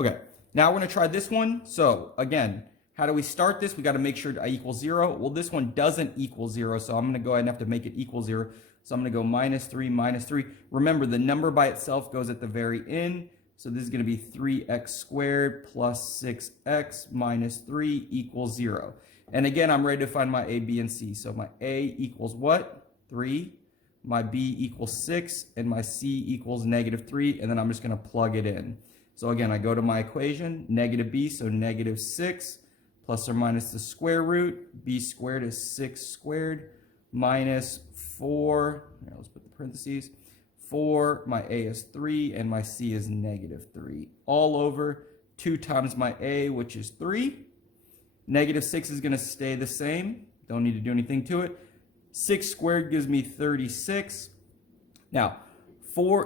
Okay, now we're going to try this one. So again, how do we start this? We got to make sure I equal 0. Well, this one doesn't equal 0, so I'm going to go ahead and have to make it equal 0. So I'm going to go minus 3, minus 3. Remember, the number by itself goes at the very end. So this is going to be 3x squared plus 6x minus 3 equals 0. And again, I'm ready to find my a, b, and c. So my a equals what? 3. My b equals 6. And my c equals negative 3. And then I'm just going to plug it in. So again, I go to my equation, negative b, so negative 6 plus or minus the square root. B squared is 6 squared minus 4. Here, let's put the parentheses. 4, my a is 3, and my c is negative 3. All over 2 times my a, which is 3. Negative 6 is going to stay the same. Don't need to do anything to it. 6 squared gives me 36. Now,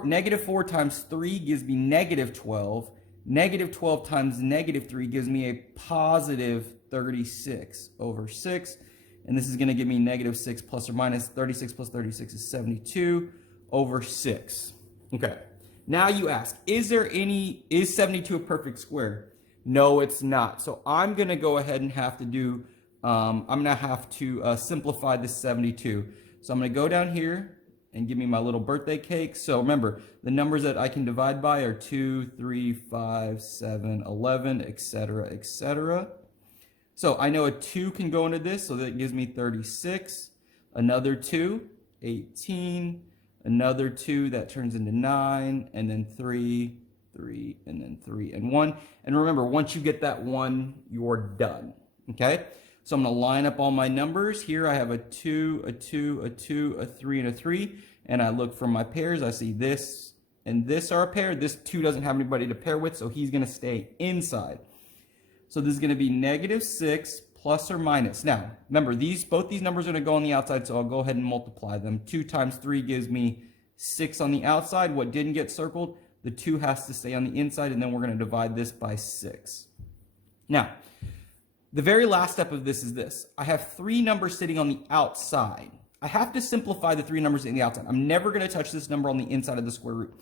negative 4 times 3 gives me negative 12. Negative 12 times negative 3 gives me a positive 36 over 6. And this is going to give me negative 6 plus or minus 36 plus 36 is 72 over 6. Okay. Now you ask, is 72 a perfect square? No, it's not. So I'm going to go ahead and have to do, I'm going to have to simplify this 72. So I'm going to go down here and give me my little birthday cake. So remember, the numbers that I can divide by are 2, 3, 5, 7, 11, etc., etc. So I know a 2 can go into this, so that gives me 36. Another 2, 18. Another 2, that turns into 9. And then 3, 3, and then 3, and 1. And remember, once you get that 1, you're done. Okay? So I'm going to line up all my numbers. Here I have a 2, a 2, a 2, a 3, and a 3. And I look for my pairs. I see this and this are a pair. This 2 doesn't have anybody to pair with, so he's going to stay inside. So this is going to be negative 6 plus or minus. Now, remember, both these numbers are going to go on the outside, so I'll go ahead and multiply them. 2 times 3 gives me 6 on the outside. What didn't get circled? The 2 has to stay on the inside, and then we're going to divide this by 6. Now, the very last step of this is this. I have 3 numbers sitting on the outside. I have to simplify the 3 numbers in the outside. I'm never going to touch this number on the inside of the square root.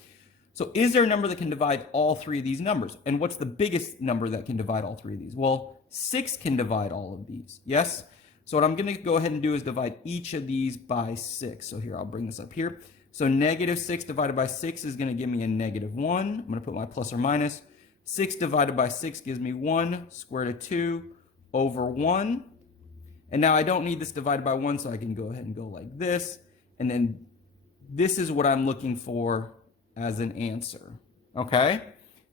So is there a number that can divide all 3 of these numbers? And what's the biggest number that can divide all 3 of these? Well, 6 can divide all of these. Yes? So what I'm going to go ahead and do is divide each of these by 6. So here, I'll bring this up here. So negative 6 divided by 6 is going to give me a negative 1. I'm going to put my plus or minus. 6 divided by 6 gives me 1. Square root of 2 over 1. And now I don't need this divided by 1, so I can go ahead and go like this. And then this is what I'm looking for as an answer. Okay?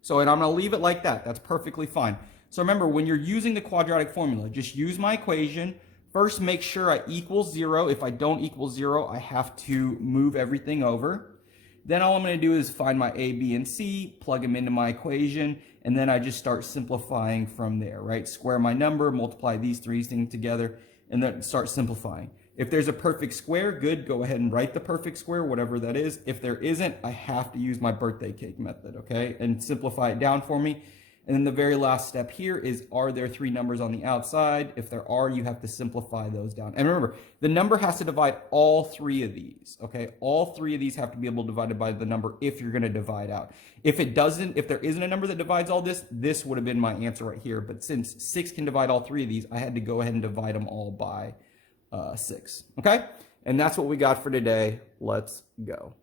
So, and I'm going to leave it like that. That's perfectly fine. So remember, when you're using the quadratic formula, just use my equation. First, make sure I equal 0. If I don't equal 0, I have to move everything over. Then all I'm going to do is find my a, b, and c, plug them into my equation, and then I just start simplifying from there, right? Square my number, multiply these 3 things together, and then start simplifying. If there's a perfect square, good, go ahead and write the perfect square, whatever that is. If there isn't, I have to use my birthday cake method, okay? And simplify it down for me. And then the very last step here is, are there 3 numbers on the outside? If there are, you have to simplify those down. And remember, the number has to divide all 3 of these, okay? All 3 of these have to be able to divide by the number if you're going to divide out. If it doesn't, if there isn't a number that divides all this, this would have been my answer right here. But since 6 can divide all 3 of these, I had to go ahead and divide them all by 6, okay? And that's what we got for today. Let's go.